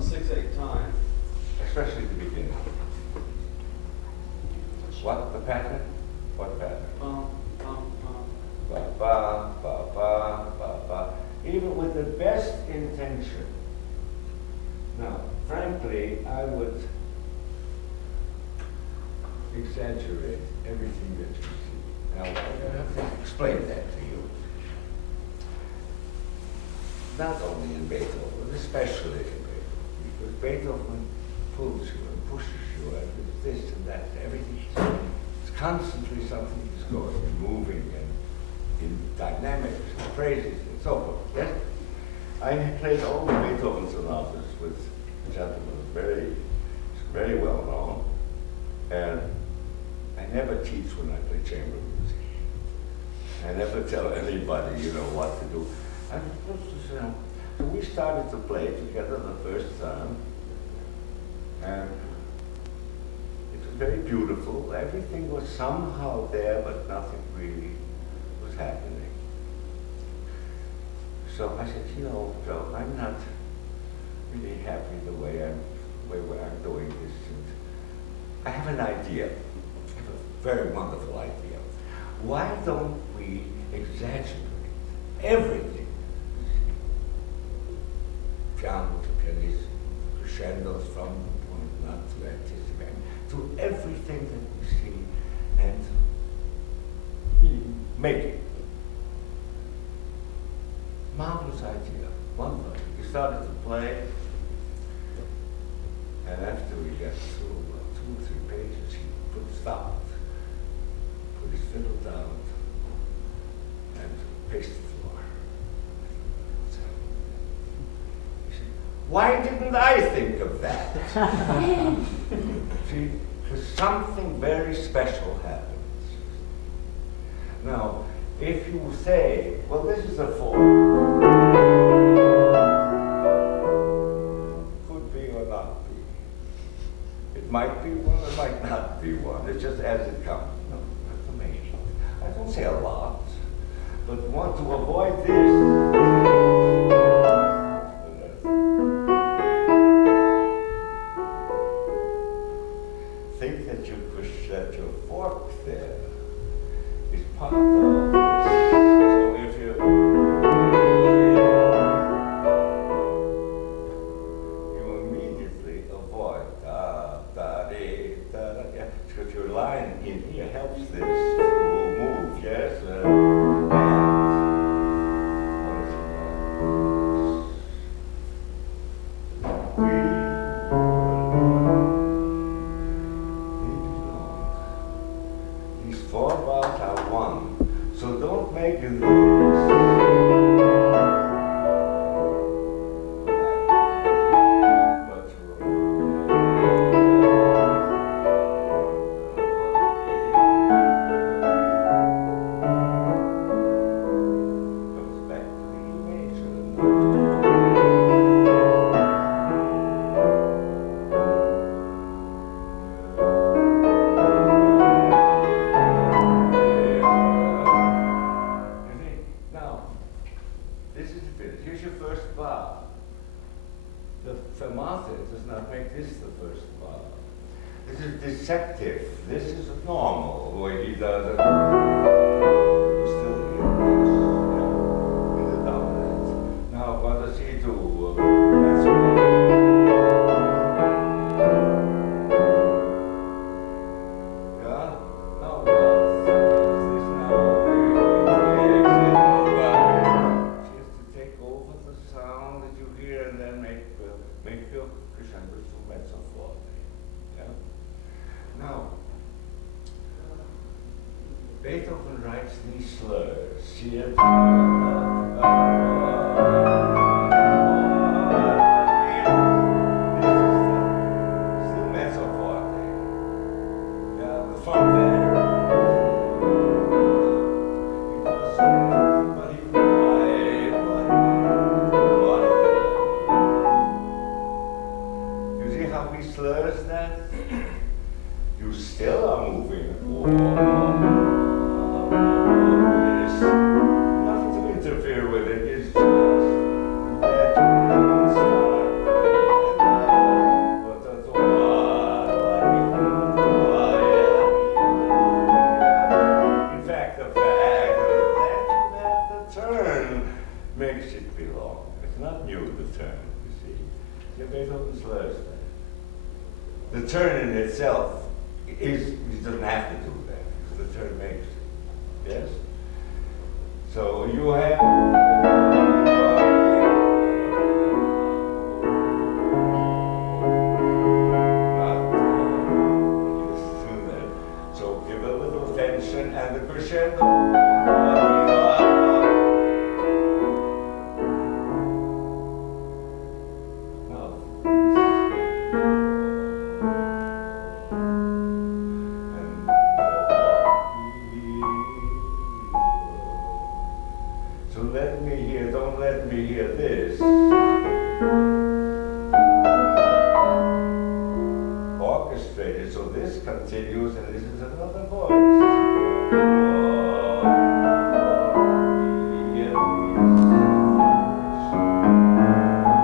6/8 time. Especially the beginning. What? The pattern? What pattern? Ba, ba, ba, ba, ba, ba. Even with the best intention. Now, frankly, I would exaggerate everything that you see. Now, I have to explain that to you. Not only in Beethoven, especially in Beethoven, because Beethoven pulls you and pushes you and this and that, everything. It's constantly something is going and moving and in dynamics and phrases and so forth. Yes? I played all the Beethoven sonatas with gentlemen very well known, and I never teach when I play chamber music. I never tell anybody, what to do. So we started to play together the first time, and it was very beautiful. Everything was somehow there, but nothing really was happening. So I said, Joe, I'm not really happy the way I'm doing this. And I have an idea. I have a very wonderful idea. Why don't we exaggerate everything? Piano to pianissimo, crescendos from the point not to anticipate, to everything that we see, and really make it. Marvelous idea, wonderful. We started to play, and after we got through 2 or 3 pages, he stopped, put his fiddle down, and paced the floor. He said, why didn't I think of that? See, because something very special happens. Now, if you say, well, this is a 4, could be or not be. It might be 1, it might not be 1. It's just as it comes. No, that's amazing. I don't say a lot, but want to avoid this. Think that you push that your fork there is part of this. So if you immediately avoid yeah, because your line in here helps this to move, yes? These 4 bars are 1, so don't make this. Comes back to the E major. Now, this is the finish. Here's your first bar. The fermata does not make this the first bar. This is dissective. This is normal, the way he does it. He's still here, in the dominant. Now, what does he do? That's yeah? Now what? Is this now? She has to take over the sound that you hear and then make your crescendo to mezzo forte. Yeah? Now, Beethoven writes these slurs. Here, still mezzo forte. Yeah, from there. You see how he slurs that? You still are moving. Yes. Nothing to interfere with it. It's just that you don't start. The turn in itself is, it doesn't have to do that, because the turn makes it. Yes? So you have. So give a little tension and the crescendo. So let me hear, don't let me hear this. Orchestrated, so this continues and this is another voice.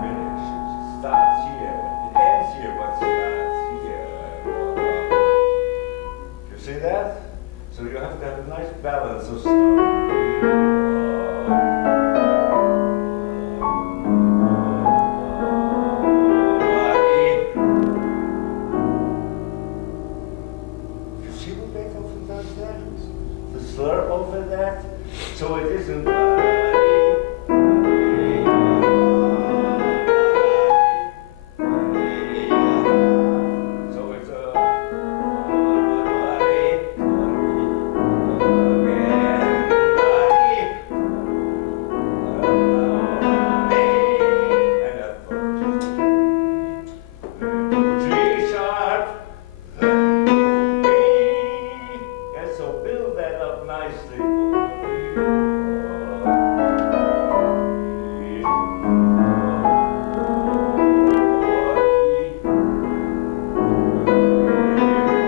Finishes. It starts here. It ends here, but starts here. You see that? So you have to have a nice balance of sound. The slur over that, so it isn't. So it's a.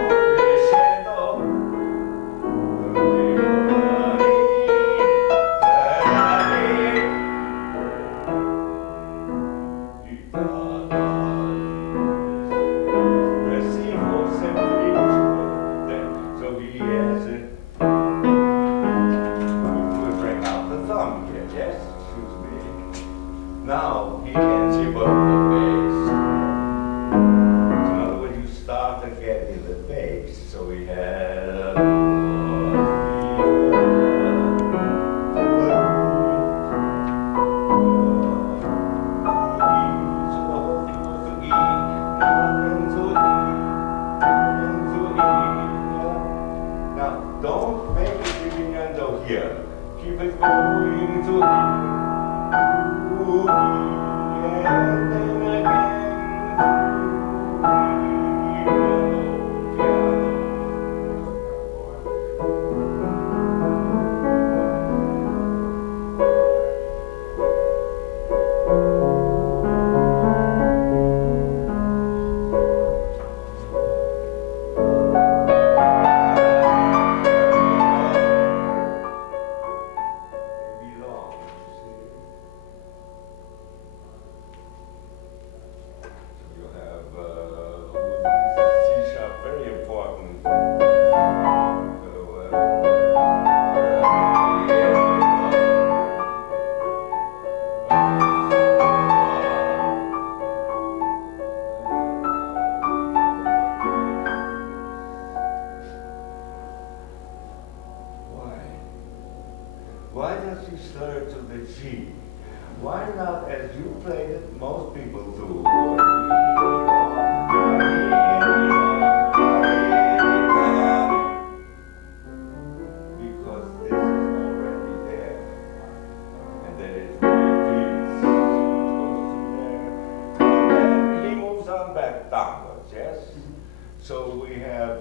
Now he can see both the bass. So in other words, you start again in the bass. So we have. Now don't make it diminuendo here. Keep it going to E. And then again. Why does he slur to the G? Why not as you played it, most people do? Because this is already there. And then it repeats. Goes to there. And then he moves on back downwards, yes? So we have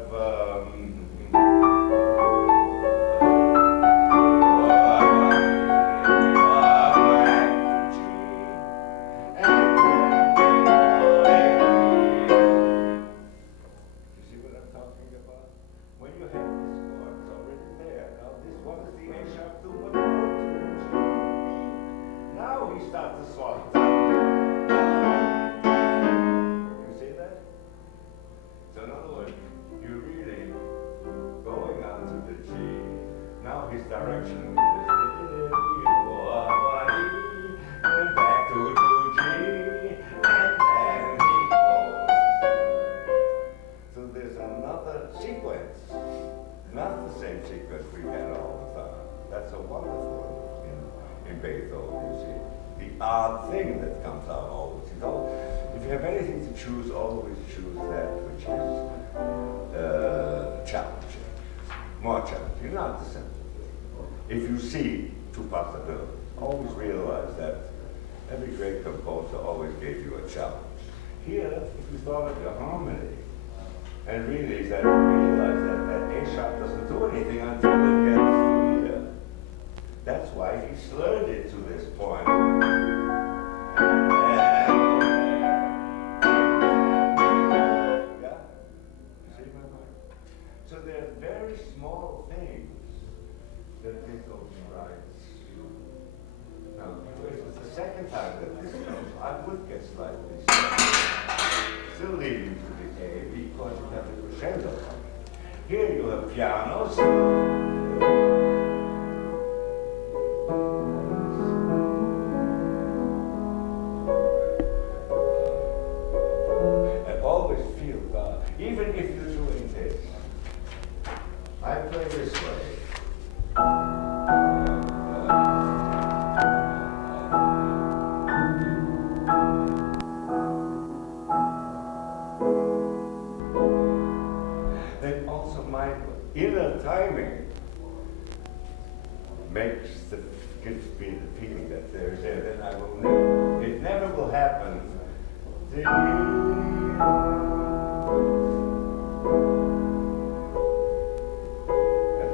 start to swallow. You see that? So in other words, you odd thing that comes out always. You know, if you have anything to choose, always choose that which is challenging, more challenging, not the simple thing. If you see two possibilities, always realize that every great composer always gave you a challenge. Here, if you thought of your harmony, and really that realize that A sharp doesn't do anything until it gets to here. That's why he slurred it to this point. Yeah? See my mind? So there are very small things that Beethoven writes. Now, if it was the second time that this comes, I would get slightly still leading to decay because you have the crescendo coming. Here you have pianos. And always feel God, even if you're doing this. I play this way. Inner timing gives me the feeling that there's there. Then I will never, it never will happen. And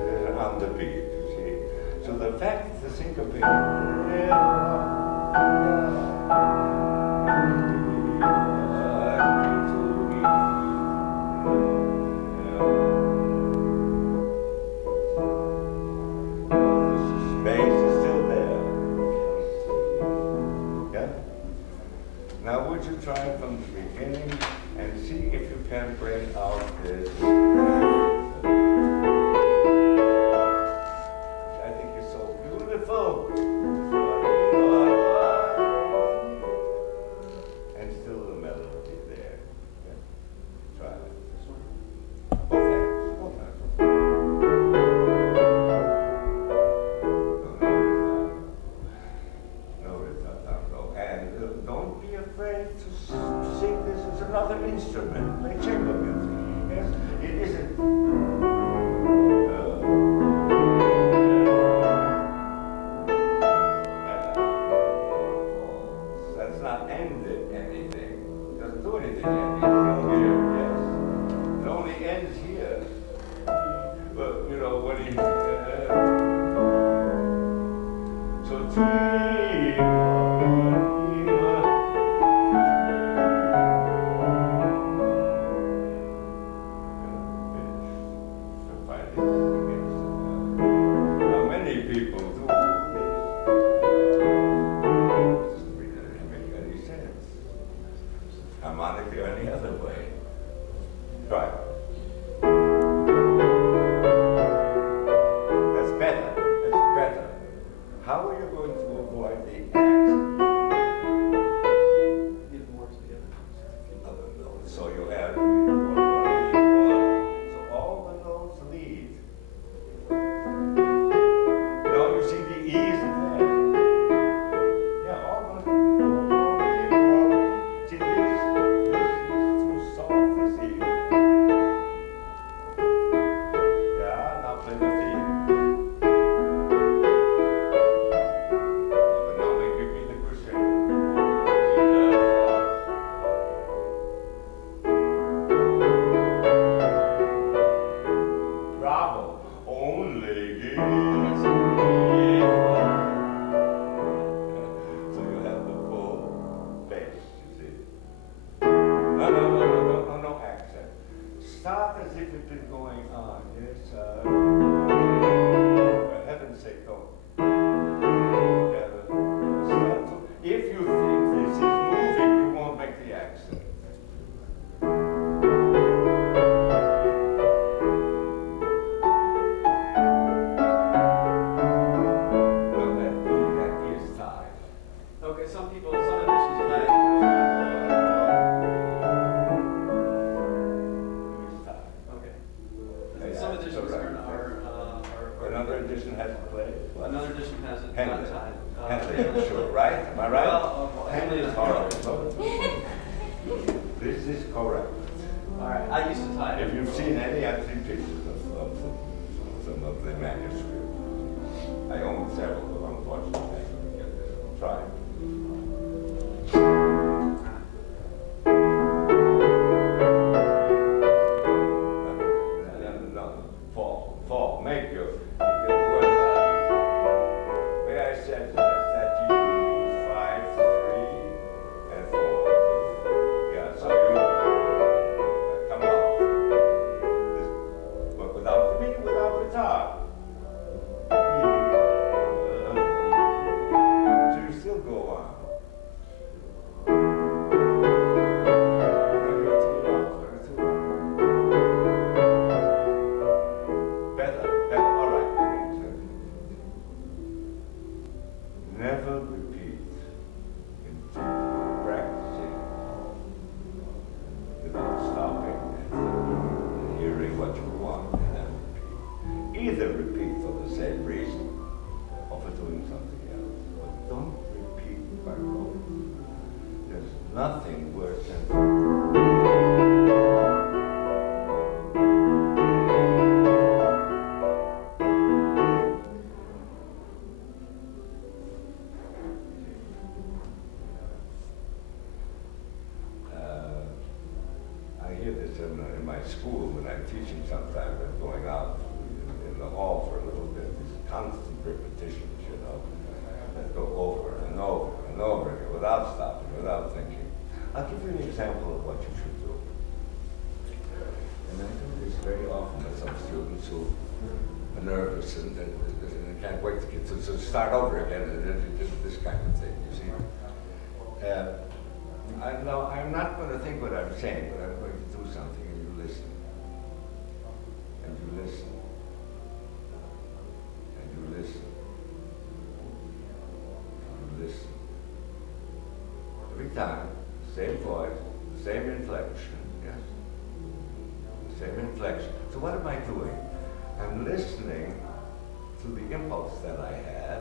there's an underbeat, you see. So the fact that the syncopate. Now would you try from the beginning and see if you can bring out this, which I think is so beautiful, and still the melody there. Yeah. Try it. Okay. Don't be afraid to sing this as another instrument, play chamber music. Yes, it isn't. That's not ended anything. It doesn't do anything yet. It's still here, yes. It only ends here. But, you know, when he. So, people do this. Doesn't really make any sense. Harmonically or any other way. Try. That's better. That's better. How are you going to avoid the accent? Give more to the other notes. So you have so all the notes lead. Stop as if it's been going on. Yes, for heaven's sake, don't. If you think this is moving, you won't make the accent. No, that is time. Okay, some editions play. Some editions Another edition hasn't played. Another edition hasn't. Sure, right? Am I right? Well, I used to type. If you've seen any, I've seen pictures of some of the manuscripts. I own several, but unfortunately I couldn't get this. I'll try. No, fall. Make your word. Where I said that you 5, 3, and 4. Yeah, so you come on. But without the beat, without the top. So you still go on. Better, all right. Never repeat in practicing without stopping and hearing what you want and then repeat. Either repeat for the same reason or for doing something else, but don't repeat by rote. There's nothing worse than I hear this in my school when I'm teaching sometimes and going out in the hall for a little bit. These constant repetitions, you know, that go over and over and over again without stopping, without thinking. I'll give you an example of what you should do. And I do this very often with some students who are nervous and can't wait to get to start over again and this kind of thing, you see. I'm not going to think what I'm saying, but I'm going to do something and you listen. And you listen. And you listen. And you listen. Every time, same voice, same inflection, yes? Same inflection. So what am I doing? I'm listening to the impulse that I had.